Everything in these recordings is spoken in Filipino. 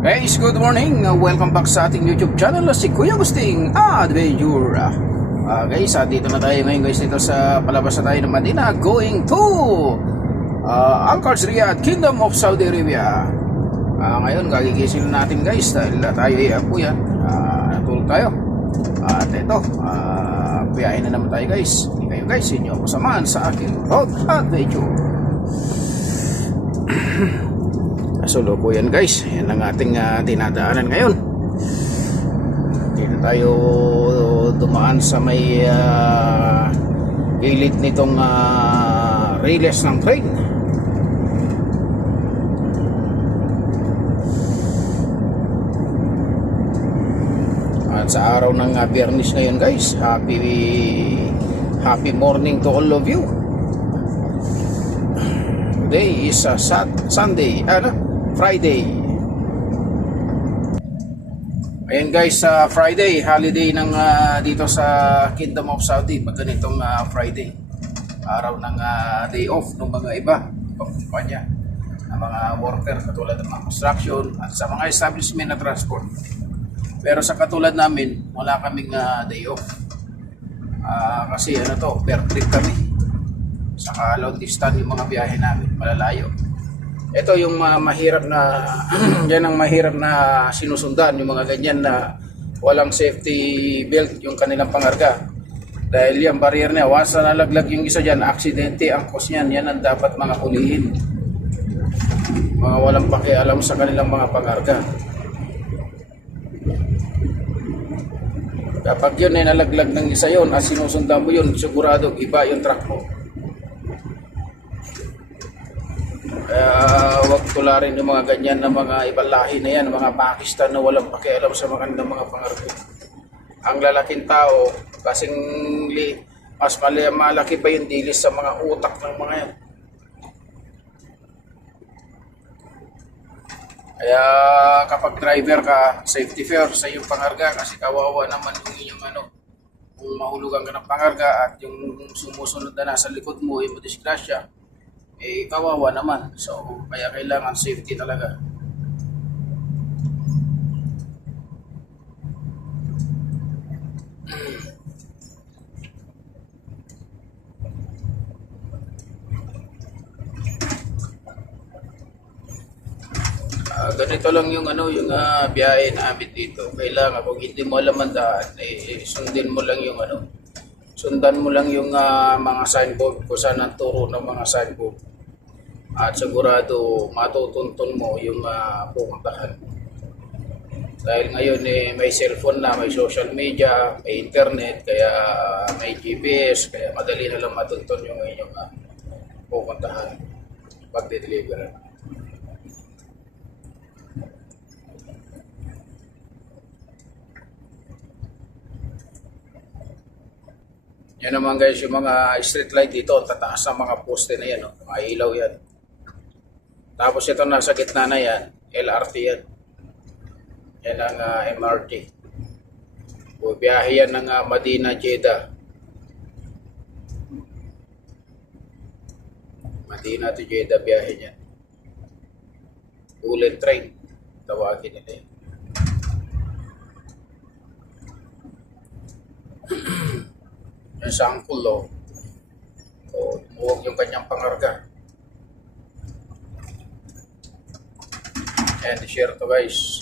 Guys, good morning! Welcome back sa ating YouTube channel, si Kuya Agusting Adventure. Guys, dito na tayo ngayon guys, dito sa palabas na tayo ng Madina, going to Al-Qarj Riyadh, Kingdom of Saudi Arabia. Ngayon, gagigising natin guys dahil tayo ay apuyan. Natulog tayo. At ito, biyahe na naman tayo guys. Hindi kayo guys, inyo ako samahan sa aking road adventure. Solo po yan guys, yan ang ating dinadaanan ngayon. Dito tayo dumaan sa may gilid nitong rails ng train. At sa araw ng Biyernes ngayon guys, happy morning to all of you. Today is Sunday, Friday. Ayan guys, Friday, holiday ng dito sa Kingdom of Saudi. Pag ganitong Friday, araw ng day off ng mga ibang kumpanya, ng mga worker katulad ng mga construction at sa mga establishment na transport. Pero sa katulad namin, wala kaming day off. Kasi per trip kami. Saka long distance yung mga biyahe namin, malalayo. Ito yung mahirap na yan ang mahirap na sinusundan, yung mga ganyan na walang safety belt yung kanilang pangarga. Dahil yung barrier niya, once na nalaglag yung isa dyan, aksidente ang cause niyan, yan ang dapat mga hulihin. Mga walang pakialam sa kanilang mga pangarga. Kapag yun ay nalaglag ng isa yun at sinusundan mo yun, sigurado iba yung truck mo. Huwag tularin yung mga ganyan na mga ibang lahi na yan, mga Pakistan na walang pakialam sa mga pangarga. Ang lalaking tao, kasing mas malaki pa yung dilis sa mga utak ng mga yan. Kaya kapag driver ka, safety first sa iyong pangarga kasi kawawa naman yung inyong kung mahulugan ka ng pangarga at yung sumusunod na nasa likod mo ay madisgrasya, kawawa naman. So, kaya kailangan safety talaga. Ganito lang yung biyahe namin dito. Kailangan kung hindi mo alam ang daan, sundan mo lang yung mga signboard kung saan ang turo ng mga signboard. At sigurado matutuntun mo yung pupuntahan. Dahil ngayon may cellphone na, may social media, may internet, kaya may GPS, kaya madali na lang matuntun yung inyong pupuntahan pag-deliver. Yan naman guys, yung mga street light dito, tataas ang mga poste na yan, mga ilaw yan. Tapos ito nasa gitna na yan, LRT yan. Yan ang MRT. Biyahe yan ng Madina, Jeddah. Madina to Jeddah biyahe niyan. Bullet train, tawagin nila yan. Yan sa angkulo. Huwag yung kanyang pangarga. And share to guys.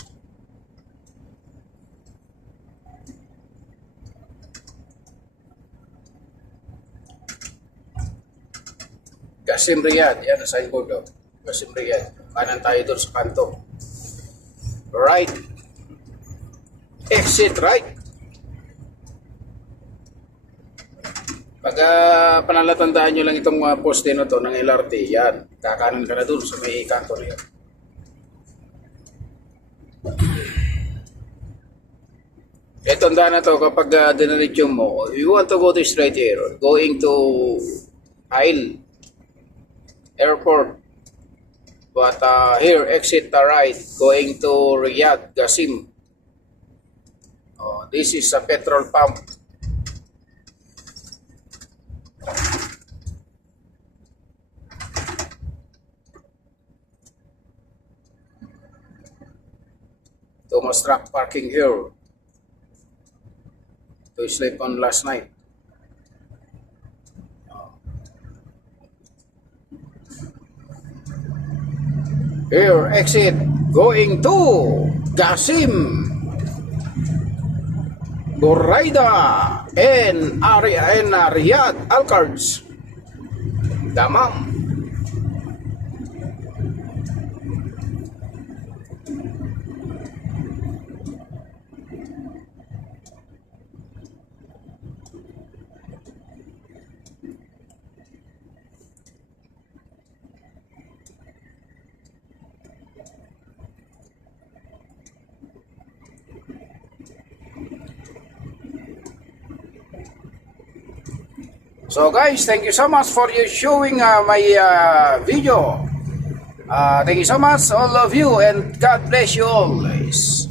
Qasim Riyadh. Yan ang signboard. Qasim Riyadh. Kanan tayo doon sa kanto. Right. Exit right. Pag panalatandaan nyo lang itong poste na to ng LRT, yan. Kakanan ka na doon sa may kanto na yan. Itong daan na to, kapag dinarityo mo, you want to go to straight here, going to Ail Airport. But here, exit the right, going to Riyadh, Qasim. This is a petrol pump. Thomas truck parking here to sleep on last night. Here, exit going to Gasim, Buraida, and Riyadh Alcards, Damam. So guys, thank you so much for you showing my video. Thank you so much, all of you, and God bless you always.